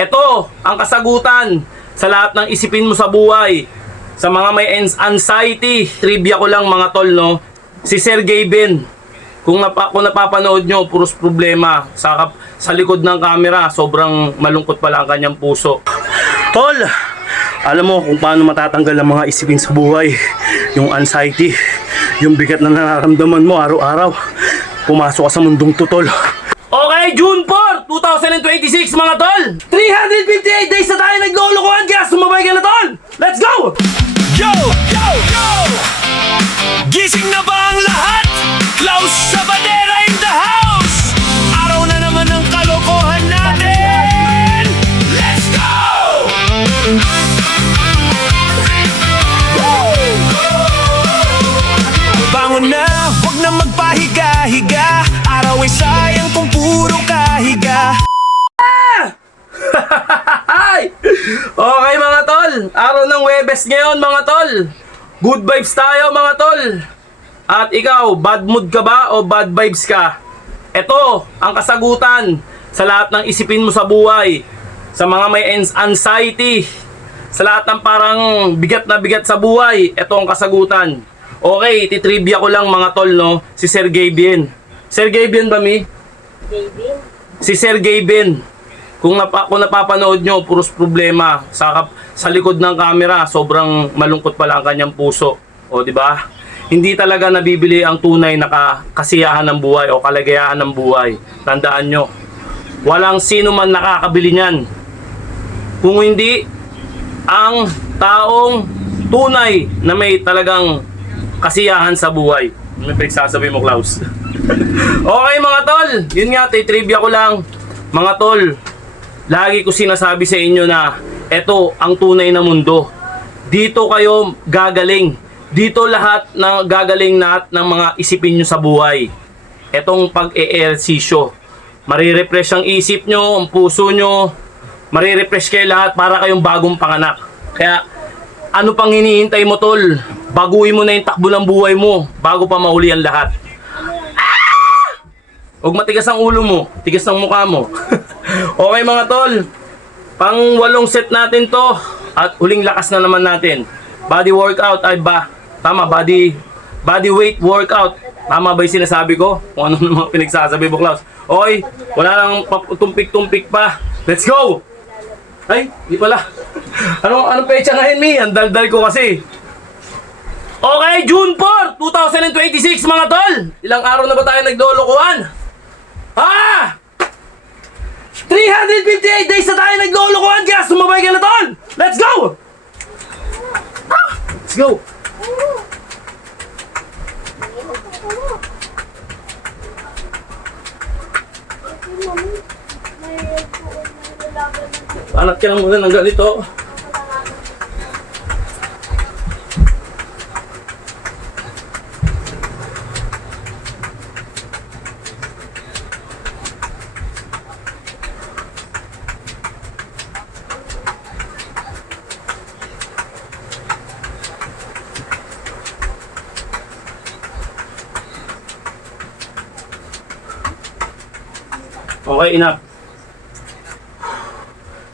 Ito ang kasagutan sa lahat ng isipin mo sa buhay. Sa mga may anxiety, trivia ko lang mga tol, no? Si Sergey Ben, kung napapanood nyo, puros problema. Sa likod ng camera, sobrang malungkot pala ang kanyang puso. Tol, alam mo kung paano matatanggal ang mga isipin sa buhay. Yung anxiety, yung bigat na nararamdaman mo araw-araw. Pumasok ka sa mundong to, tol. Okay, June 4, 2026 mga tol! 358 days na tayo naglolokohan, kaya sumabay ka na tol! Let's go! Yo! Yo! Yo! Gising na ba ang lahat? Klaus Sabadera in the house! Araw na naman ng kalokohan natin! Let's go! Bangon na, huwag na magpahiga-higa. Araw ay sayang kung puro kahiga. Okay mga tol, araw ng Webes ngayon mga tol. Good vibes tayo mga tol. At ikaw, bad mood ka ba o bad vibes ka? Ito ang kasagutan sa lahat ng isipin mo sa buhay. Sa mga may anxiety, sa lahat ng parang bigat na bigat sa buhay, ito ang kasagutan. Okay, titrivia ko lang mga tol, no? Si Sergey Ben. Sergey Ben ba, mi? Si Sergey Ben. Kung napapanood nyo, puros problema. Sa likod ng camera, sobrang malungkot pala ang kanyang puso. O, di ba? Hindi talaga nabibili ang tunay na kasiyahan ng buhay o kalagayahan ng buhay. Tandaan nyo, walang sino man nakakabili niyan. Kung hindi ang taong tunay na may talagang kasiyahan sa buhay. Ano pa sasabi mo, Klaus? Okay mga tol, yun nga, trivia ko lang. Mga tol, lagi ko sinasabi sa inyo na ito ang tunay na mundo. Dito kayo gagaling. Dito lahat na gagaling ng mga isipin nyo sa buhay. Etong pag-e-ehersisyo. Marirefresh ang isip nyo, ang puso nyo. Marirefresh kayo lahat para kayong bagong panganak. Kaya ano pang hinihintay mo tol? Baguhin mo na yung takbo ng buhay mo bago pa mahuli ang lahat. Huwag matigas ang ulo mo, tigas ang mukha mo. Okay mga tol, pang 8 set natin to at huling lakas na naman natin. Body workout ay ba? Tama, body weight workout. Tama ba yung sinasabi ko? Kung ano naman pinagsasabi mo, Klaus? Okay, wala nang tumpik-tumpik pa. Let's go! Ay, di pala. Anong pecha ngayon, Mi? Ang daldal ko kasi. Okay, June 4, 2026 mga tol. Ilang araw na ba tayo naglolokohan? 358 days na tayo naglolokohan, kaya sumabay ka na tol. Let's go! Let's go! Anak ka lang muna ng ganito. Okay, enough.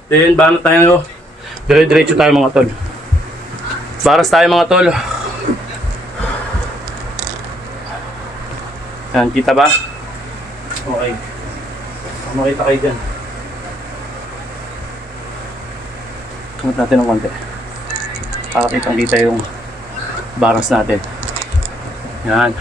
Then, banat tayo. Dire-diretso tayo mga tol. Baras tayo mga tol. Yan, kita ba? Okay. Makita kayo dyan. Tungat natin ng konti. Para kitang-kita yung baras natin. Yan.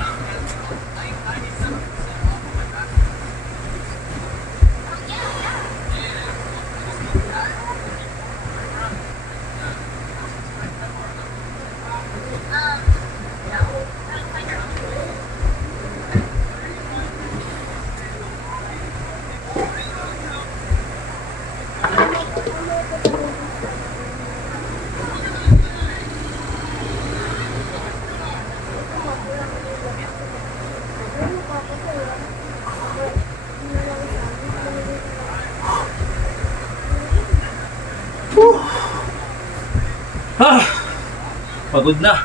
Pagod na.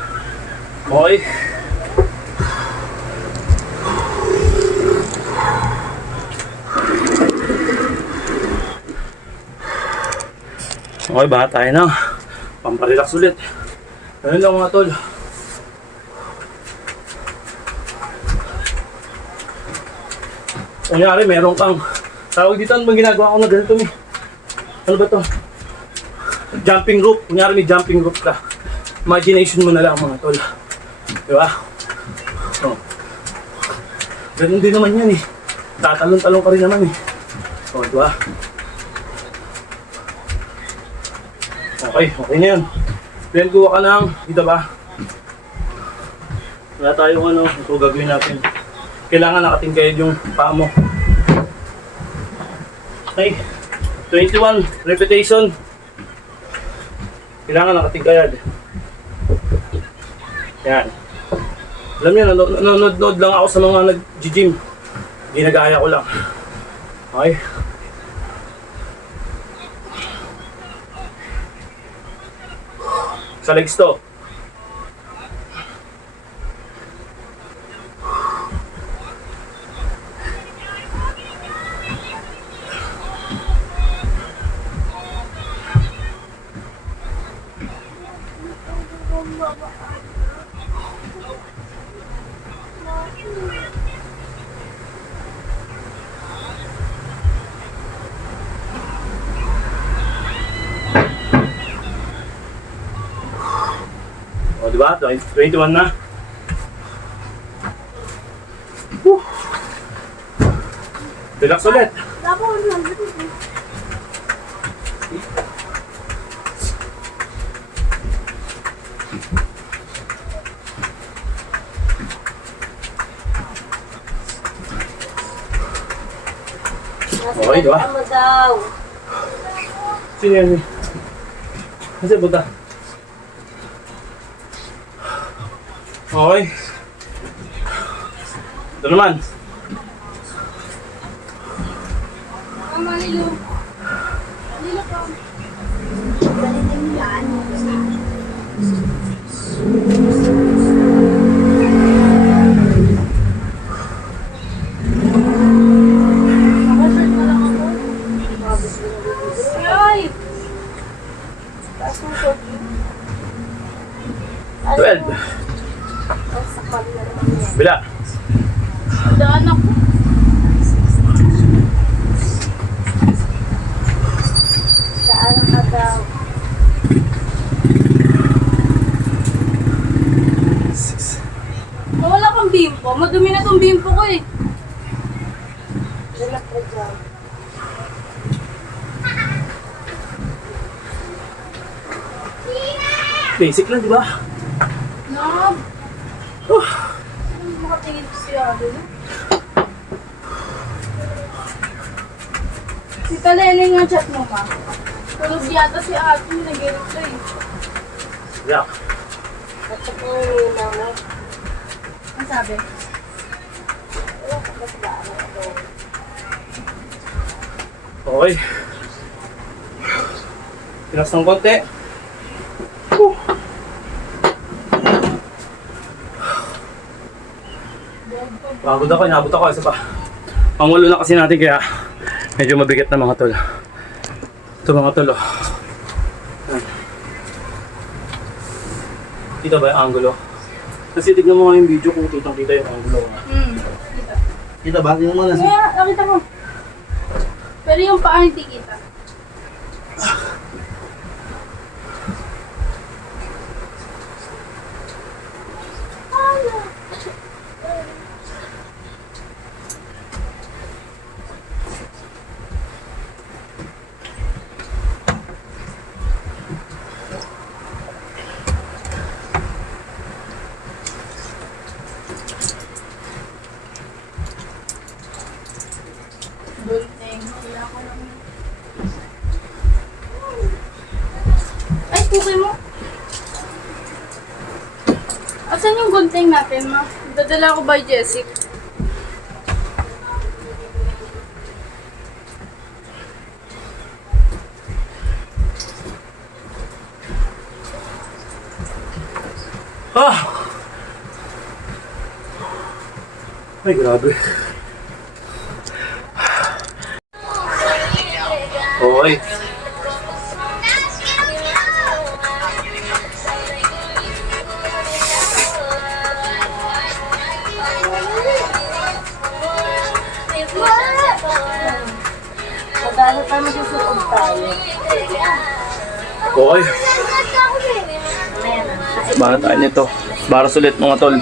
Okay. Okay ba? Tayo na. Pamparelax ulit. Ganun lang mga tol. Kunyari, meron kang tawag dito, ano bang ginagawa ko na ganito eh? Ano ba to? Jumping rope. Kunyari may jumping rope ka. Imagination mo na lang mga tol. Diba? Oh. Ganun din naman yan eh. Tatalon-talon ka rin naman eh. Oh, diba? Okay na yan. Then kuha ka ng, dito ba? Wala tayong ano, ito gagawin natin. Kailangan nakatingkayad yung paa mo. Okay. 21 repetition. Kailangan nakatingkayad. Yan. Alam niyo, nanonood lang ako sa mga nag-gym. Ginagaya ko lang. Okay. Sa legs to. O, diba? 21 na. Whew. Relax ulit. Okay, diba? Sino yan eh? Kasi buta. Okay. Ito naman. Mama, Lilo. Lilo po. Balitin mo yan. Nakashirt na lang ako. Ay! Taas ng short. 12. Sa kanila naman yan. Bila. Daan ako. Daan ka daw. Wala kang bimpo. Madumi na tong bimpo ko eh. Relax ka dyan. Basic lang, di ba? No. Makatingin ko siya. Si Talene nga chat mo ma. Tulog yata si ate, nag-reply. Yeah. At saka yung mama. Ang sabi? Okay. Relax ng konti. Whew. Pagod ako, inabot ako. Isa pa. Pangulo na kasi natin kaya medyo mabigat na mga tol. Ito mga tol. Oh. Kita ba yung angulo? Kasi tignan mo nga yung video kung kitang-kita yung angulo. Kita. Kita ba? Tignan mo na. Kaya, nakita mo. Pero yung paa hindi kita. Gunting. Wala ko lang. Ay, puki mo. Asan yung gunting natin, ma? Dadala ko by Jessic. Ah! Ay, grabe. Okay. Okay. Bara tayo nito. Bara sulit mga tol.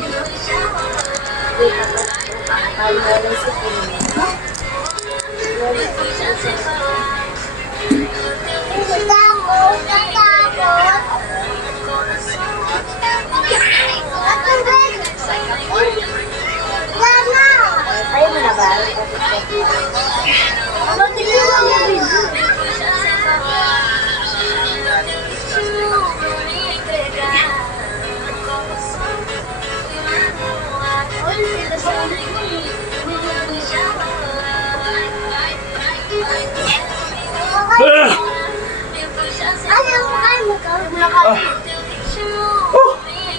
Ayaw mo na ba?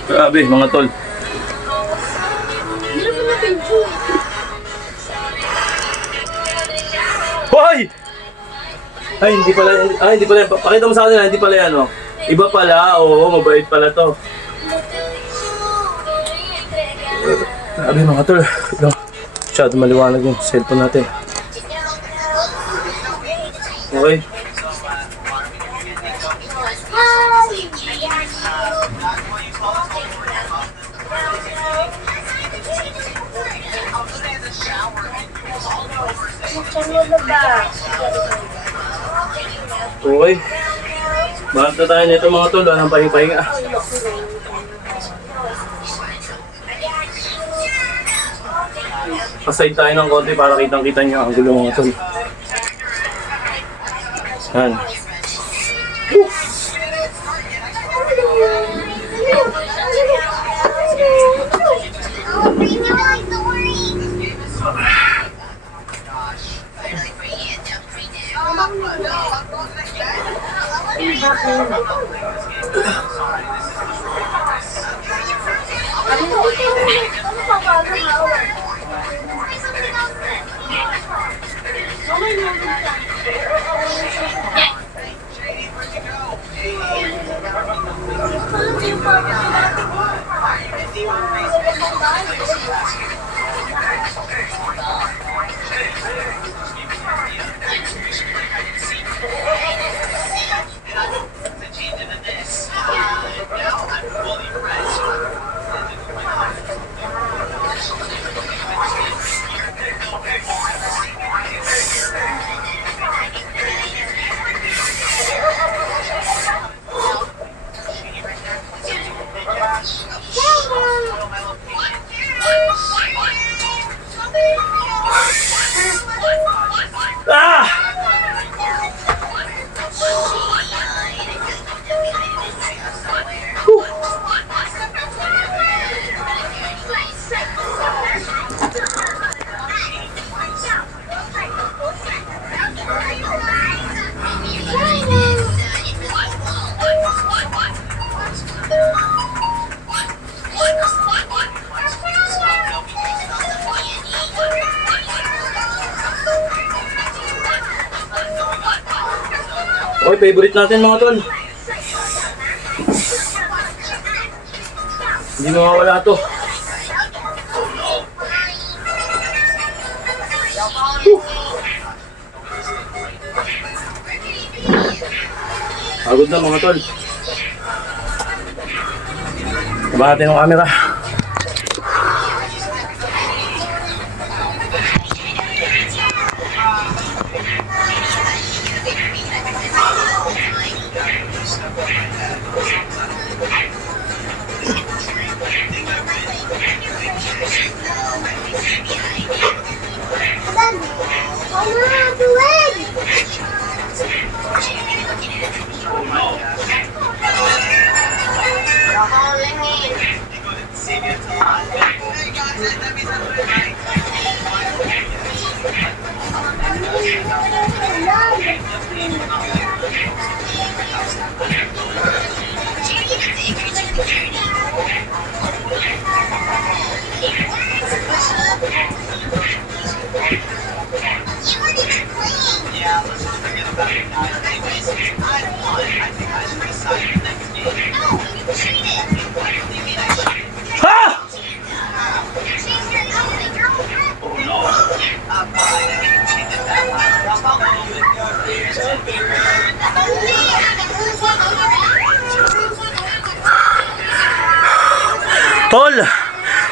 Grabe mga tol. Hoy! Ay, hindi pala, hindi pala, pakita mo sa kanila, hindi pala yan, oh. Iba pala, oo, mabait pala to. Grabe mga tol, lang. Masyado maliwanag yung cellphone natin. Okay. Okay. Bakit na tayo nito mga tol, anong pahinga-pahinga. Paside tayo ng konti para kitang-kita nyo ang gulo mga tol. Yan. Okay, favorite natin mga tol. Hindi mawawala to. Pagod na mga tol. Taba natin ang camera.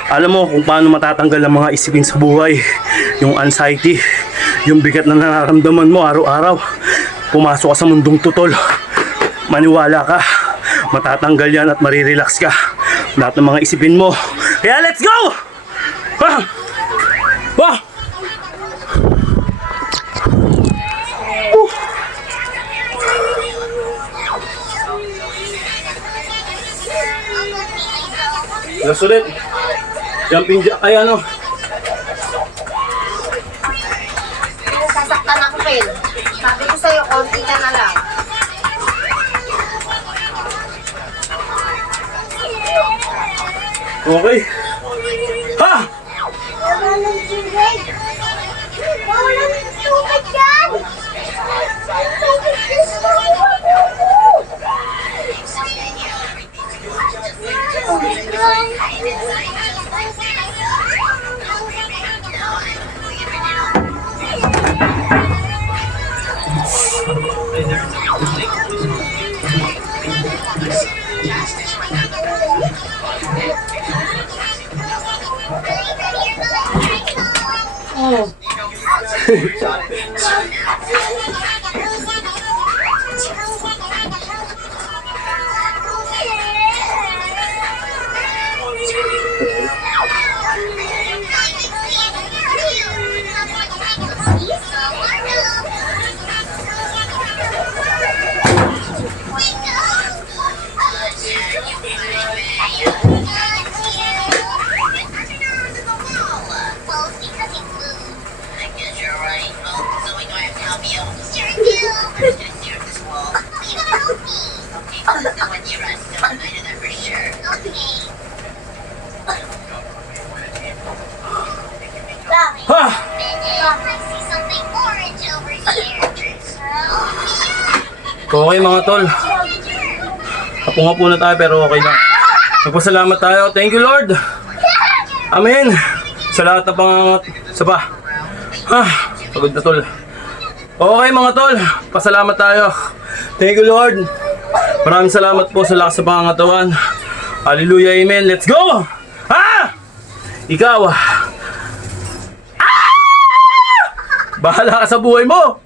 alam mo kung paano matatanggal ang mga isipin sa buhay. Yung anxiety, yung bigat na nararamdaman mo araw-araw. Pumasok ka sa mundong tutol. Maniwala ka, matatanggal yan at marirelax ka. Lahat ng mga isipin mo. Kaya let's go! Ha! Ha! Last ulit. Jumping jack. Ay ano. Sasaktan ako, Phil. Sabi ko sa'yo, konti ka na lang. Okay. Ha! Walang tubig. Walang tubig yan. Ha! Okay mga tol. Hapunga po na tayo pero okay lang. Magpasalamat tayo. Thank you Lord. Amen. Sa lahat ng pangangat. Isa pa. Ha! Pagod na tol. Okay mga tol. Pasalamat tayo. Thank you Lord. Maraming salamat po sa lakas sa pangangatawan. Hallelujah. Amen. Let's go! Ha! Ikaw. Bahala ka sa buhay mo!